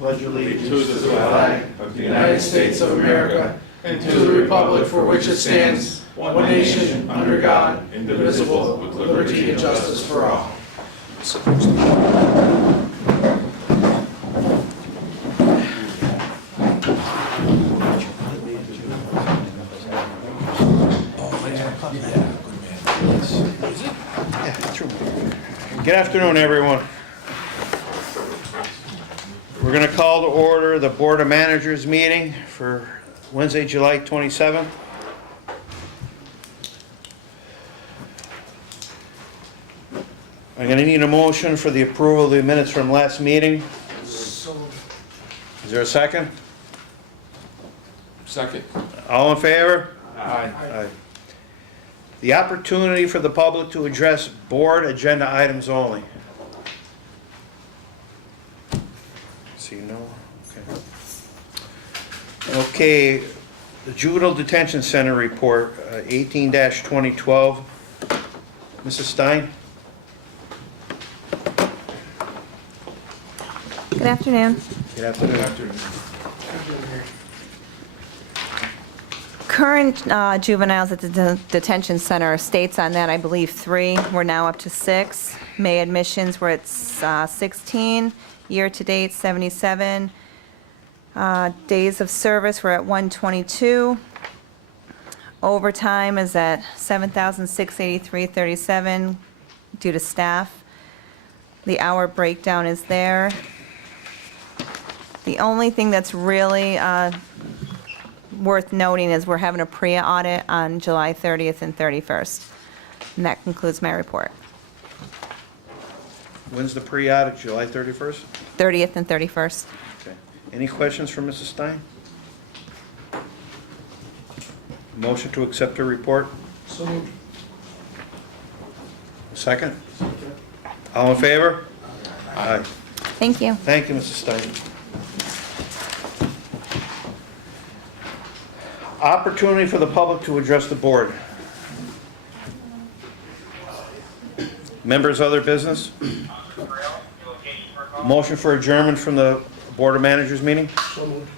pledge allegiance to the flag of the United States of America and to the republic for which it stands, one nation, under God, indivisible, with liberty and justice for all. Good afternoon, everyone. We're going to call to order the Board of Managers meeting for Wednesday, July 27th. I'm going to need a motion for the approval of the minutes from last meeting. Is there a second? Second. All in favor? Aye. Aye. The opportunity for the public to address board agenda items only. See, no? Okay. Okay, the Juvenile Detention Center report, 18-2012. Mrs. Stein? Good afternoon. Good afternoon. Current juveniles at the detention center, states on that, I believe 3. We're now up to 6. May admissions, we're at 16. Year-to-date, 77. Days of service, we're at 122. Overtime is at $7,683.37 due to staff. The hour breakdown is there. The only thing that's really worth noting is we're having a PREA audit on July 30th and 31st. And that concludes my report. When's the pre-audit, July 31st? 30th and 31st. Okay. Any questions for Mrs. Stein? Motion to accept her report? So moved. Second? All in favor? Aye. Thank you. Thank you, Mrs. Stein. Opportunity for the public to address the board. Members, other business? Motion for adjournment from the Board of Managers meeting? So moved.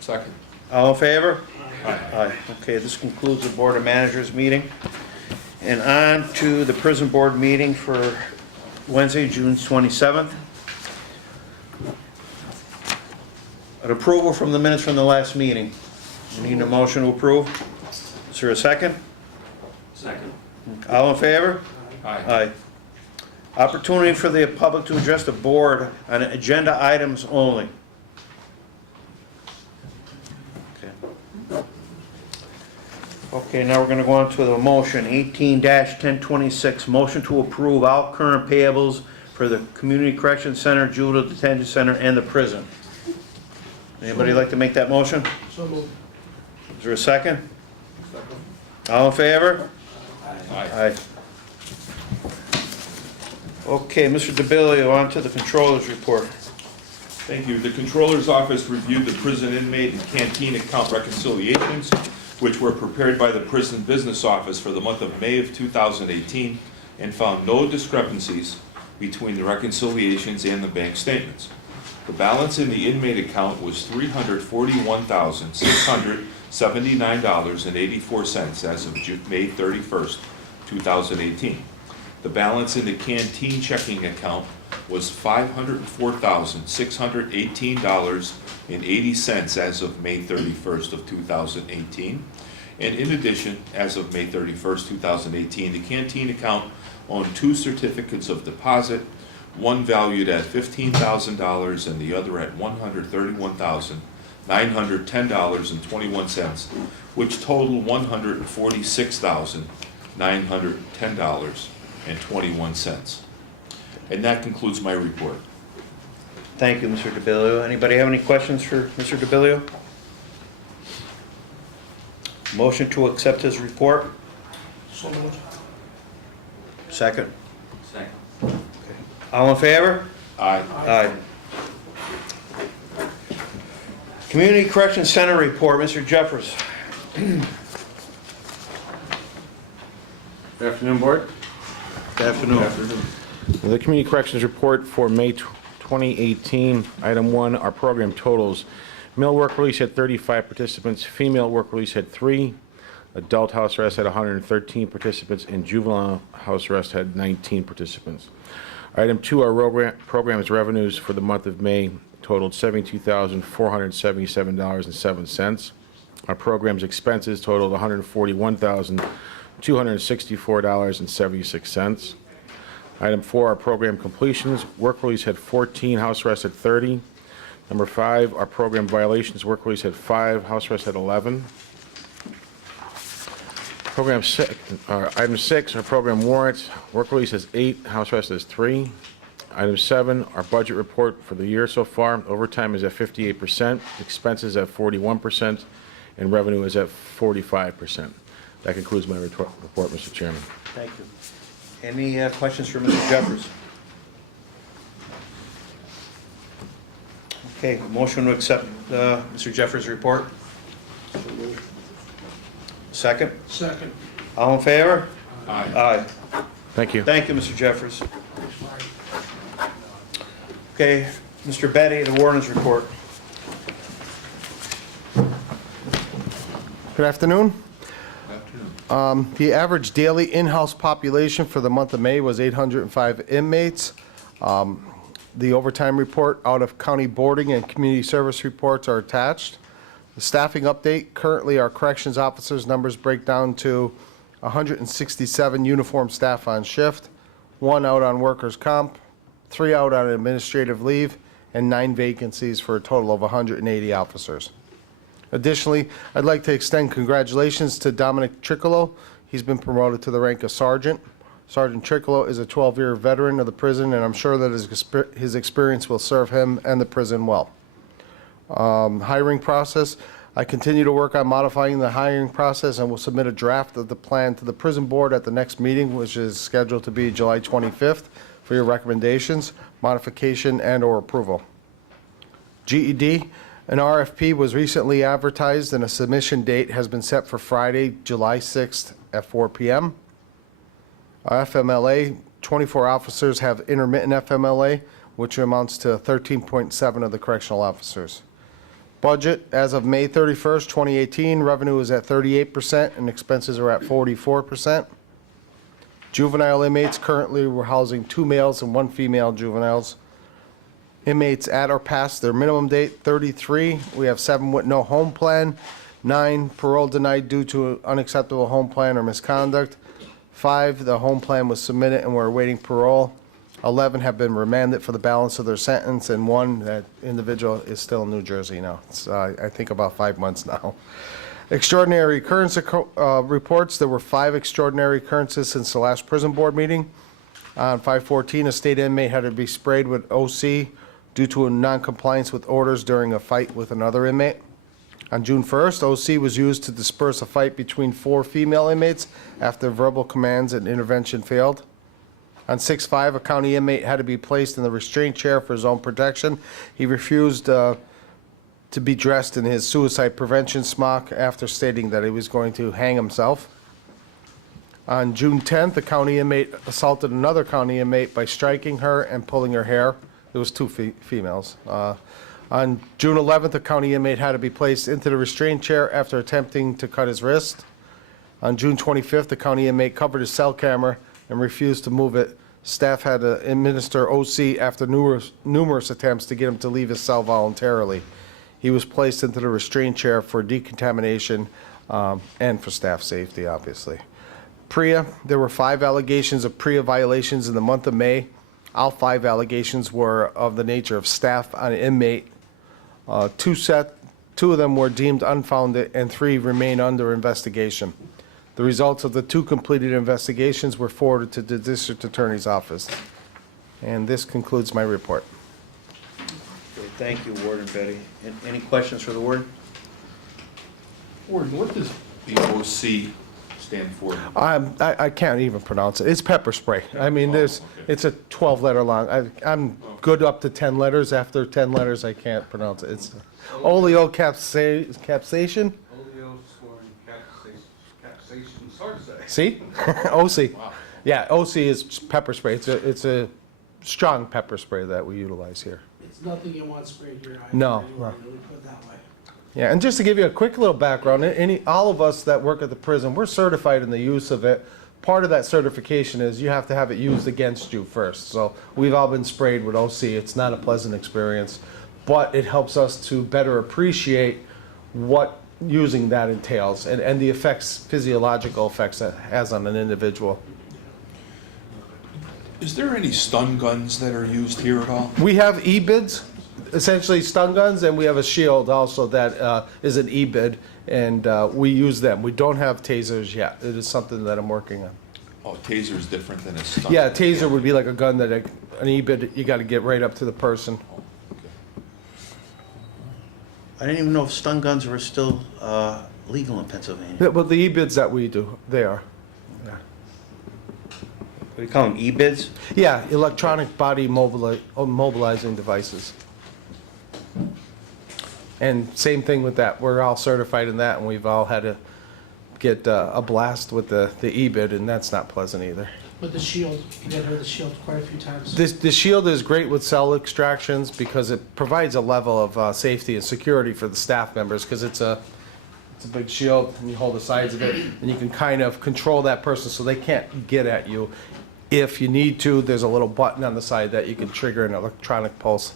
Second. All in favor? Aye. Okay, this concludes the Board of Managers meeting. And on to the prison board meeting for Wednesday, June 27th. An approval from the minutes from the last meeting. We need a motion to approve. Is there a second? Second. All in favor? Aye. Aye. Opportunity for the public to address the board on agenda items only. Okay. Okay, now we're going to go on to the motion, 18-1026, motion to approve all current payables for the Community Correction Center, Juvenile Detention Center, and the prison. Anybody like to make that motion? So moved. Is there a second? All in favor? Aye. Aye. Okay, Mr. DeBilio, on to the controller's report. Thank you. The Controller's Office reviewed the prison inmate and canteen account reconciliations, which were prepared by the Prison Business Office for the month of May of 2018, and found no discrepancies between the reconciliations and the bank statements. The balance in the inmate account was $341,679.84 as of May 31st, 2018. The balance in the canteen checking account was $504,618.80 as of May 31st of 2018. And in addition, as of May 31st, 2018, the canteen account owned 2 certificates of deposit, one valued at $15,000 and the other at $131,910.21, which totaled $146,910.21. And that concludes my report. Thank you, Mr. DeBilio. Anybody have any questions for Mr. DeBilio? Motion to accept his report? So moved. Second. Second. All in favor? Aye. Aye. Community Correction Center report, Mr. Jeffers. Good afternoon, Board. Good afternoon. The Community Corrections Report for May 2018. Item 1, our program totals. Male work release had 35 participants. Female work release had 3. Adult house arrest had 113 participants, and juvenile house arrest had 19 participants. Item 2, our program's revenues for the month of May totaled $72,477.07. Our program's expenses totaled $141,264.76. Item 4, our program completions. Work release had 14, house arrest had 30. Number 5, our program violations. Work release had 5, house arrest had 11. Item 6, our program warrants. Work release has 8, house arrest has 3. Item 7, our budget report for the year so far. Overtime is at 58%, expenses at 41%, and revenue is at 45%. That concludes my report, Mr. Chairman. Thank you. Any questions for Mr. Jeffers? Okay, motion to accept Mr. Jeffers' report. Second? Second. All in favor? Aye. Aye. Thank you. Thank you, Mr. Jeffers. Okay, Mr. Betty, the warden's report. Good afternoon. The average daily in-house population for the month of May was 805 inmates. The overtime report, out-of-county boarding, and community service reports are attached. The staffing update, currently our corrections officers' numbers break down to 167 uniformed staff on shift, 1 out on workers' comp, 3 out on administrative leave, and 9 vacancies for a total of 180 officers. Additionally, I'd like to extend congratulations to Dominic Tricolo. He's been promoted to the rank of sergeant. Sergeant Tricolo is a 12-year veteran of the prison, and I'm sure that his experience will serve him and the prison well. Hiring process, I continue to work on modifying the hiring process and will submit a draft of the plan to the prison board at the next meeting, which is scheduled to be July 25th, for your recommendations, modification, and/or approval. GED, an RFP was recently advertised and a submission date has been set for Friday, July 6th at 4 p.m. FMLA, 24 officers have intermittent FMLA, which amounts to 13.7 of the correctional officers. Budget, as of May 31st, 2018, revenue is at 38% and expenses are at 44%. Juvenile inmates, currently we're housing 2 males and 1 female juveniles. Inmates at or past their minimum date, 33. We have 7 with no home plan, 9 parole denied due to unacceptable home plan or misconduct. 5, the home plan was submitted and we're awaiting parole. 11 have been remanded for the balance of their sentence, and 1, that individual is still in New Jersey now. It's, I think, about 5 months now. Extraordinary occurrence reports. There were 5 extraordinary occurrences since the last prison board meeting. On 5/14, a state inmate had to be sprayed with OC due to a non-compliance with orders during a fight with another inmate. On June 1st, OC was used to disperse a fight between 4 female inmates after verbal commands and intervention failed. On 6/5, a county inmate had to be placed in the restraint chair for his own protection. He refused to be dressed in his suicide prevention smock after stating that he was going to hang himself. On June 10th, a county inmate assaulted another county inmate by striking her and pulling her hair. It was 2 females. On June 11th, a county inmate had to be placed into the restraint chair after attempting to cut his wrist. On June 25th, a county inmate covered his cell camera and refused to move it. Staff had to administer OC after numerous attempts to get him to leave his cell voluntarily. He was placed into the restraint chair for decontamination and for staff safety, obviously. PREA, there were 5 allegations of PREA violations in the month of May. All 5 allegations were of the nature of staff on an inmate. 2 of them were deemed unfounded and 3 remain under investigation. The results of the 2 completed investigations were forwarded to the district attorney's office. And this concludes my report. Okay, thank you, Warden Betty. Any questions for the warden? Warden, what does BOC stand for? I can't even pronounce it. It's pepper spray. I mean, it's a 12-letter long. I'm good up to 10 letters. After 10 letters, I can't pronounce it. It's oleocapsation. Capsaicin, hard to say. See? OC. Yeah, OC is pepper spray. It's a strong pepper spray that we utilize here. It's nothing you want sprayed here. No, Let me put it that way. Yeah, and just to give you a quick little background, all of us that work at the prison, we're certified in the use of it. Part of that certification is you have to have it used against you first. So we've all been sprayed with OC. It's not a pleasant experience, but it helps us to better appreciate what using that entails and the effects, physiological effects that it has on an individual. Is there any stun guns that are used here at all? We have E-bids, essentially stun guns, and we have a shield also that is an E-bid, and we use them. We don't have tasers yet. It is something that I'm working on. Oh, taser is different than a stun. Yeah, a taser would be like a gun that an E-bid, you got to get right up to the person. I didn't even know if stun guns were still legal in Pennsylvania. Yeah, but the E-bids that we do, they are. Yeah. What do you call them, E-bids? Yeah, electronic body mobilizing devices. And same thing with that. We're all certified in that, and we've all had to get a blast with the E-bid, and that's not pleasant either. With the shield, you got heard the shield quite a few times. The shield is great with cell extractions because it provides a level of safety and security for the staff members, because it's a big shield, and you hold the sides of it, and you can kind of control that person so they can't get at you. If you need to, there's a little button on the side that you can trigger an electronic pulse.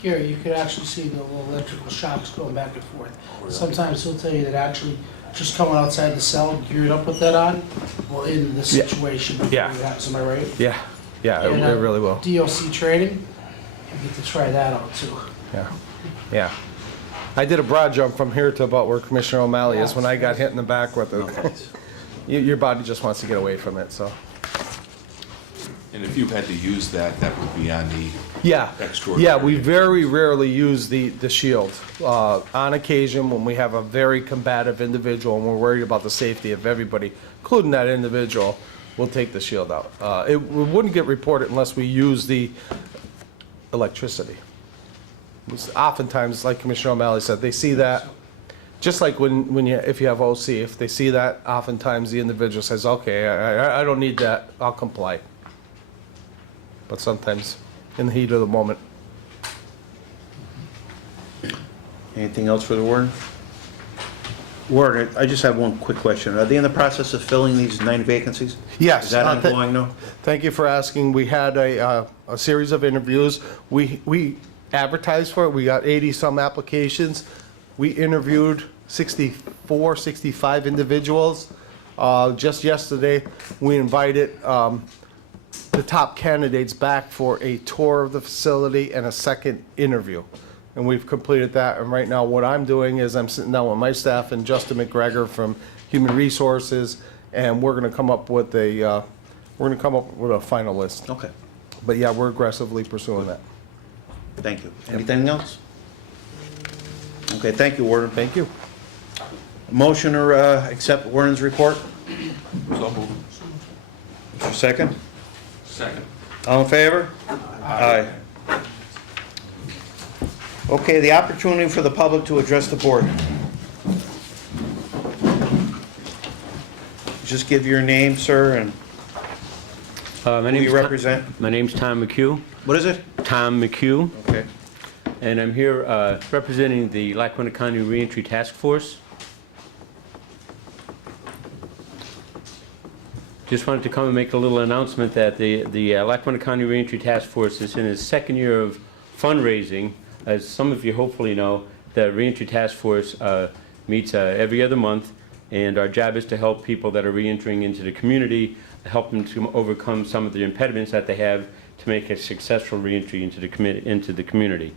Gary, you could actually see the little electrical shocks going back and forth. Sometimes he'll tell you that actually just coming outside the cell, geared up with that on, will end the situation before Yeah. it happens. Am I right? Yeah, And, it really will. DOC training, you get to try that out too. Yeah, yeah. I did a broad jump from here to about where Commissioner O'Malley is when I got hit in the back with it. Your body just wants to get away from it, so. And if you had to use that, that would be on the Yeah, extraordinary. yeah, we very rarely use the shield. On occasion, when we have a very combative individual and we're worried about the safety of everybody, including that individual, we'll take the shield out. It wouldn't get reported unless we use the electricity. Oftentimes, like Commissioner O'Malley said, they see that, just like if you have OC, if they see that, oftentimes the individual says, okay, I don't need that, I'll comply. But sometimes, in the heat of the moment. Anything else for the warden? Warden, I just have one quick question. Are they in the process of filling these 9 vacancies? Yes. Is that ongoing now? Thank you for asking. We had a series of interviews. We advertised for it. We got 80-some applications. We interviewed 64, 65 individuals. Just yesterday, we invited the top candidates back for a tour of the facility and a second interview. And we've completed that, and right now what I'm doing is I'm sitting down with my staff and Justin McGregor from Human Resources, and we're gonna come up with a final list. Okay, But yeah, we're aggressively pursuing that. thank you. Anything else? Okay, thank you, Warden. Thank you. Motion or accept Warden's report? So moved. For second? Second. All in favor? Aye. Okay, the opportunity for the public to address the board. Just give your name, sir, and My who name's you represent. My name's Tom McHugh. What is it? Tom McHugh, Okay. and I'm here representing the Lackawanna County Reentry Task Force. Just wanted to come and make a little announcement that the Lackawanna County Reentry Task Force is in its second year of fundraising. As some of you hopefully know, the Reentry Task Force meets every other month, and our job is to help people that are reentering into the community, help them to overcome some of the impediments that they have to make a successful reentry into the community.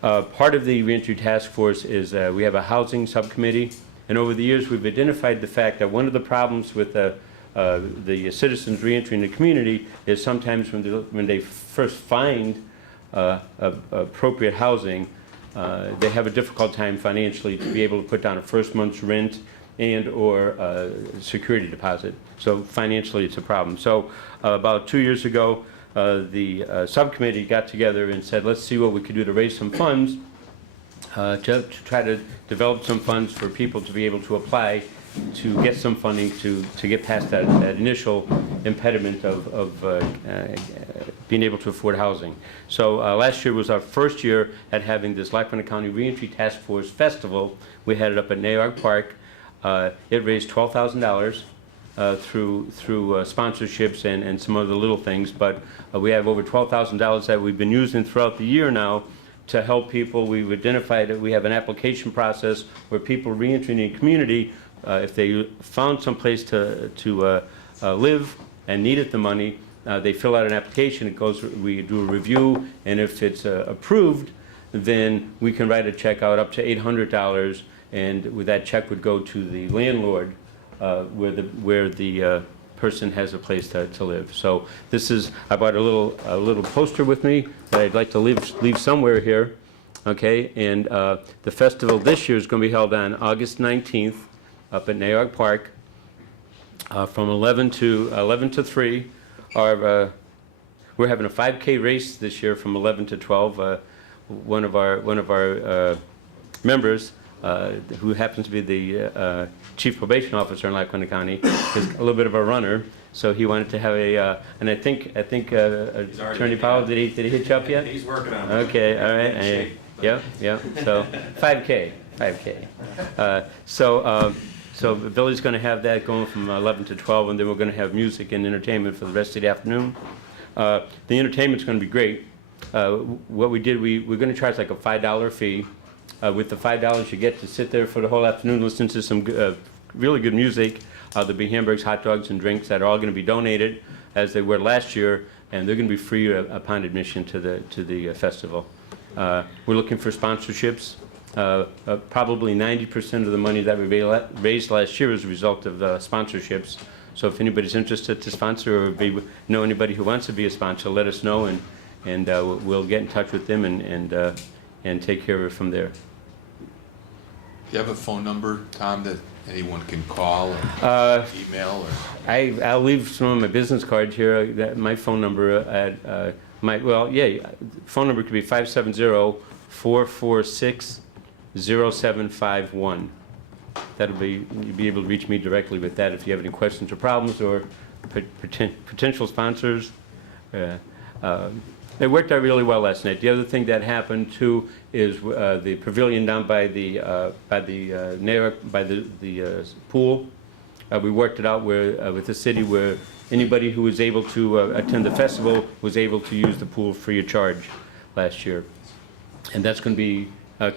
Part of the Reentry Task Force is we have a housing subcommittee, and over the years we've identified the fact that one of the problems with the citizens reentering the community is sometimes when they first find appropriate housing, they have a difficult time financially to be able to put down a first month's rent and or security deposit. So financially it's a problem. So about 2 years ago, the subcommittee got together and said, let's see what we could do to raise some funds to try to develop some funds for people to be able to apply get some funding to get past that initial impediment of being able to afford housing. So last year was our first year at having this Lackawanna County Reentry Task Force Festival. We had it up at Naog Park. It raised $12,000 through sponsorships and some other little things, but we have over $12,000 that we've been using throughout the year now to help people. We've identified that we have an application process where people reentering in the community, if they found some place to live and needed the money, they fill out an application. It goes. We do a review, and if it's approved, then we can write a check out up to $800, and with that check would go to the landlord where the person has a place to live. So this is, I brought a little poster with me that I'd like to leave somewhere here, okay? And the festival this year is going to be held on August 19th up at Naog Park from 11 to 3. We're having a 5K race this year from 11 to 12. One of our members, who happens to be the chief probation officer in Lackawanna County, is a little bit of a runner, so he wanted to have and I think Attorney Powell, did he hit you up yet? He's working on it. Okay, all right. Yeah. So 5K. So Billy's going to have that going from 11 to 12, and then we're going to have music and entertainment for the rest of the afternoon. The entertainment's going to be great. What we did, we're going to charge like a $5 fee. With the $5, you get to sit there for the whole afternoon, listen to some really good music. There'll be hamburgers, hot dogs, and drinks that are all going to be donated, as they were last year, and they're going to be free upon admission to the festival. We're looking for sponsorships. Probably 90% of the money that we raised last year as a result of sponsorships. So if anybody's interested to sponsor or know anybody who wants to be a sponsor, let us know, and we'll get in touch with them and take care of it from there. Do you have a phone number, Tom, that anyone can call or email? Or? I'll leave some of my business cards here. My phone number phone number could be 570-446-0751. You'll be able to reach me directly with that if you have any questions or problems or potential sponsors. It worked out really well last night. The other thing that happened too is the pavilion down by the pool. We worked it out with the city where anybody who was able to attend the festival was able to use the pool free of charge last year, and that's going to be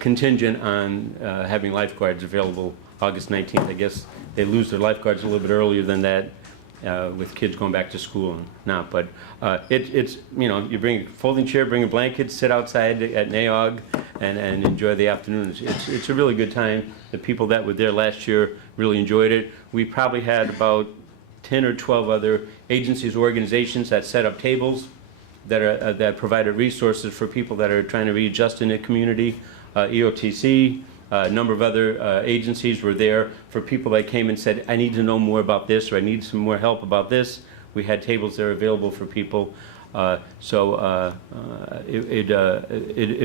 contingent on having lifeguards available August 19th. I guess they lose their lifeguards a little bit earlier than that. With kids going back to school and now, but it's you bring a folding chair, bring a blanket, sit outside at Naog, and enjoy the afternoon. It's a really good time. The people that were there last year really enjoyed it. We probably had about 10 or 12 other agencies, organizations that set up tables that provided resources for people that are trying to readjust in the community. EOTC. A number of other agencies were there for people that came and said, I need to know more about this, or I need some more help about this. We had tables there available for people. It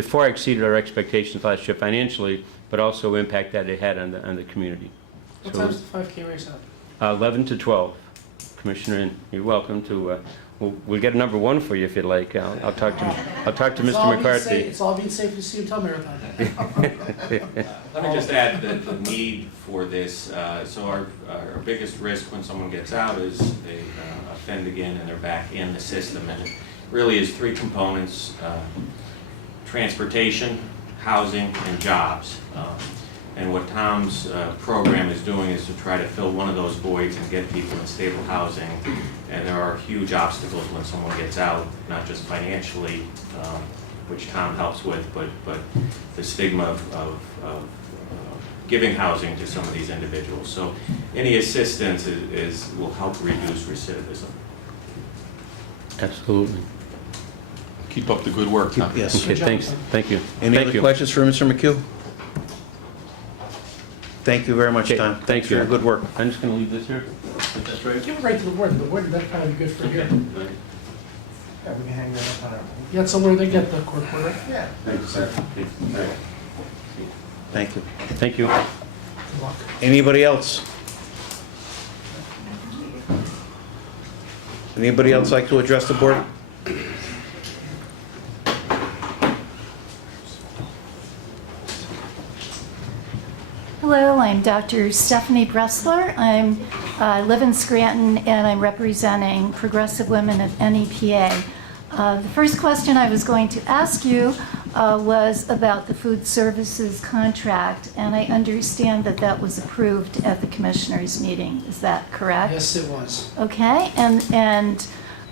far exceeded our expectations last year financially, but also impact that it had on the community. What time's the 5K race at? 11 to 12. Commissioner, and you're welcome to. We'll get a number one for you if you'd like. I'll talk to Mr. McCarthy. It's all being safe to see Tell Marathon. Let me just add the need for this. So our biggest risk when someone gets out is they offend again and they're back in the system. And it really is three components: transportation, housing, and jobs. And what Tom's program is doing is to try to fill one of those voids and get people in stable housing. And there are huge obstacles when someone gets out, not just financially, which Tom helps with, but the stigma of giving housing to some of these individuals. So any assistance will help reduce recidivism. Absolutely. Keep up the good work, Tom. Yes. Okay, thanks. Thank you. Any Thank other you. questions for Mr. McHugh? Thank you very much, Okay, Tom. thank Thanks for you. your good work. I'm just going to leave this here. That's right. Give it right to the board. The board, that'd probably be good for here. Yeah, we can hang that up on our. You got somewhere they get the court order? Yeah. Thanks. Thank you. Thank you. Good luck. Anybody else? Anybody else like to address the board? Hello, I'm Dr. Stephanie Bressler. I live in Scranton, and I'm representing Progressive Women of NEPA. The first question I was going to ask you was about the food services contract, and I understand that that was approved at the commissioners' meeting. Is that correct? Yes, it was. Okay, and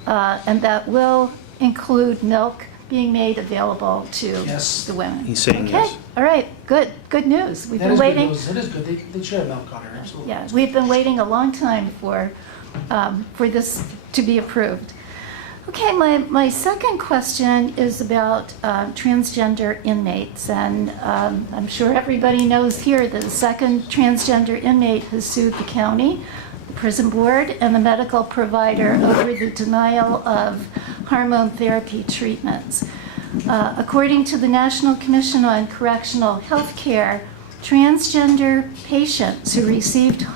that will include milk being made available to Yes. the women? He's saying Okay, yes. all right, good news. We've That been is good waiting. news. It is good. They share milk on her, absolutely. Yeah, we've been waiting a long time for this to be approved. Okay, my second question is about transgender inmates, and I'm sure everybody knows here that a second transgender inmate has sued the county, the prison board, and the medical provider over the denial of hormone therapy treatments. According to the National Commission on Correctional Health Care, transgender patients who received,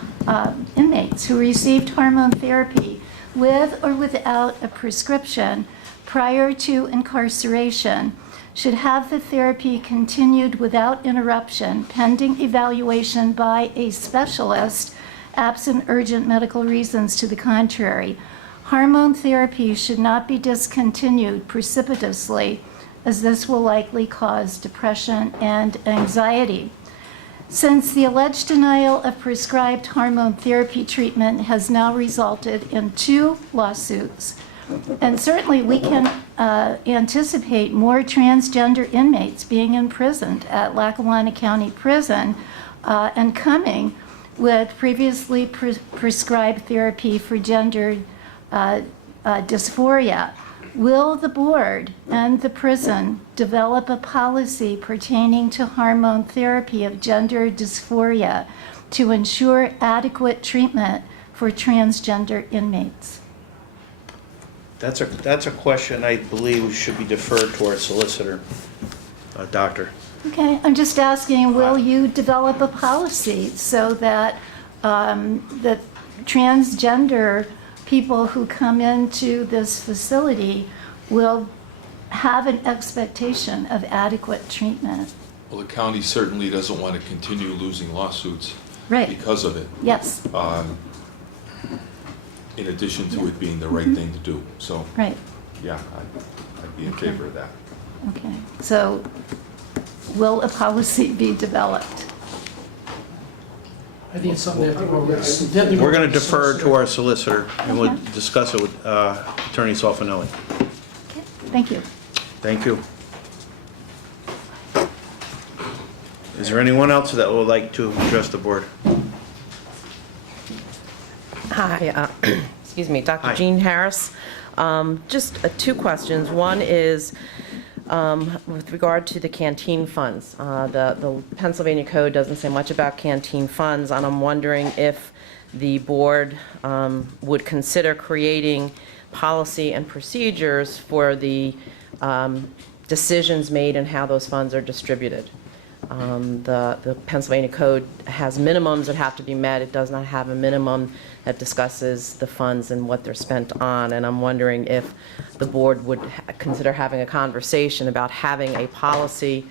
inmates who received hormone therapy with or without a prescription prior to incarceration should have the therapy continued without interruption pending evaluation by a specialist, absent urgent medical reasons to the contrary. Hormone therapy should not be discontinued precipitously, as this will likely cause depression and anxiety. Since the alleged denial of prescribed hormone therapy treatment has now resulted in 2 lawsuits, and certainly we can anticipate more transgender inmates being imprisoned at Lackawanna County Prison and coming with previously prescribed therapy for gender dysphoria. Will the board and the prison develop a policy pertaining to hormone therapy of gender dysphoria to ensure adequate treatment for transgender inmates? That's a question I believe should be deferred to our solicitor, doctor. Okay, I'm just asking, will you develop a policy so that that transgender people who come into this facility will have an expectation of adequate treatment? Well, the county certainly doesn't want to continue losing lawsuits Right. because of it, Yes, in addition to it being the right thing to do. So, right, yeah, I'd be in favor of that. okay. So will a policy be developed? I think it's something they have to go over. We're going to defer to our solicitor, and we'll discuss it with Attorney Solfanelli. Okay, thank you. Thank you. Is there anyone else that would like to address the board? Hi, excuse me, Hi. Dr. Jean Harris. Just 2 questions. One is with regard to the canteen funds. The Pennsylvania Code doesn't say much about canteen funds, and I'm wondering if the board would consider creating policy and procedures for the decisions made and how those funds are distributed. The Pennsylvania Code has minimums that have to be met. It does not have a minimum that discusses the funds and what they're spent on. And I'm wondering if the board would consider having a conversation about having a policy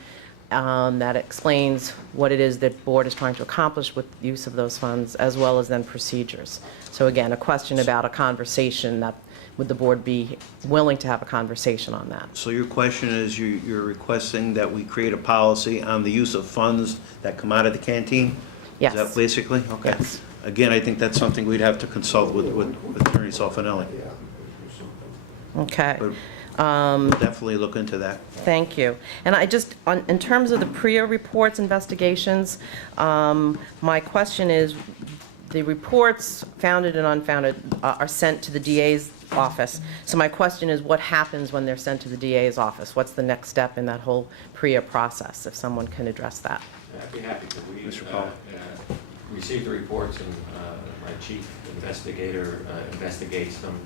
that explains what it is that board is trying to accomplish with use of those funds, as well as then procedures. So again, a question about a conversation that would the board be willing to have a conversation on that? So your question is, you're requesting that we create a policy on the use of funds that come out of the canteen? Yes. Is that basically? Okay. Yes. Again, I think that's something we'd have to consult with Attorney Solfanelli. Okay. But we'll definitely look into that. Thank you. And I just, in terms of the PREA reports, investigations, my question is, the reports, founded and unfounded, are sent to the DA's office. So my question is, what happens when they're sent to the DA's office? What's the next step in that whole PREA process, if someone can address that? I'd be happy to. We Mr. Paul. receive the reports, and my chief investigator investigates them.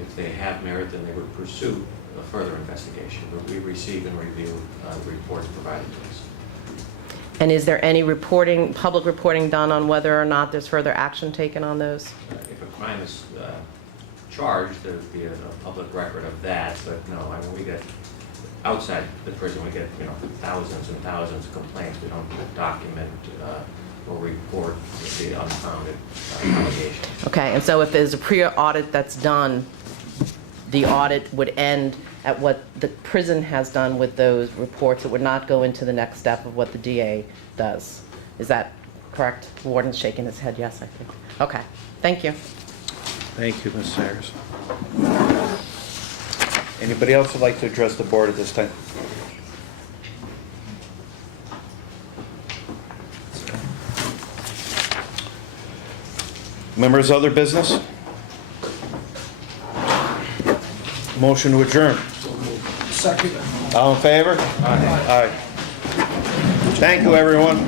If they have merit, then they would pursue a further investigation. But we receive and review the reports provided to us. And is there any reporting, public reporting done on whether or not there's further action taken on those? If a crime is charged, there would be a public record of that, but no, I mean, we get, outside the prison, we get, thousands and thousands of complaints. We don't document or report the unfounded allegations. Okay, and so if there's a pre-audit that's done, the audit would end at what the prison has done with those reports? It would not go into the next step of what the DA does? Is that correct? Warden's shaking his head, yes, I think. Okay, thank you. Thank you, Ms. Sayers. Anybody else would like to address the board at this time? Members, other business? Motion to adjourn. Second. All in favor? Aye. Thank you, everyone.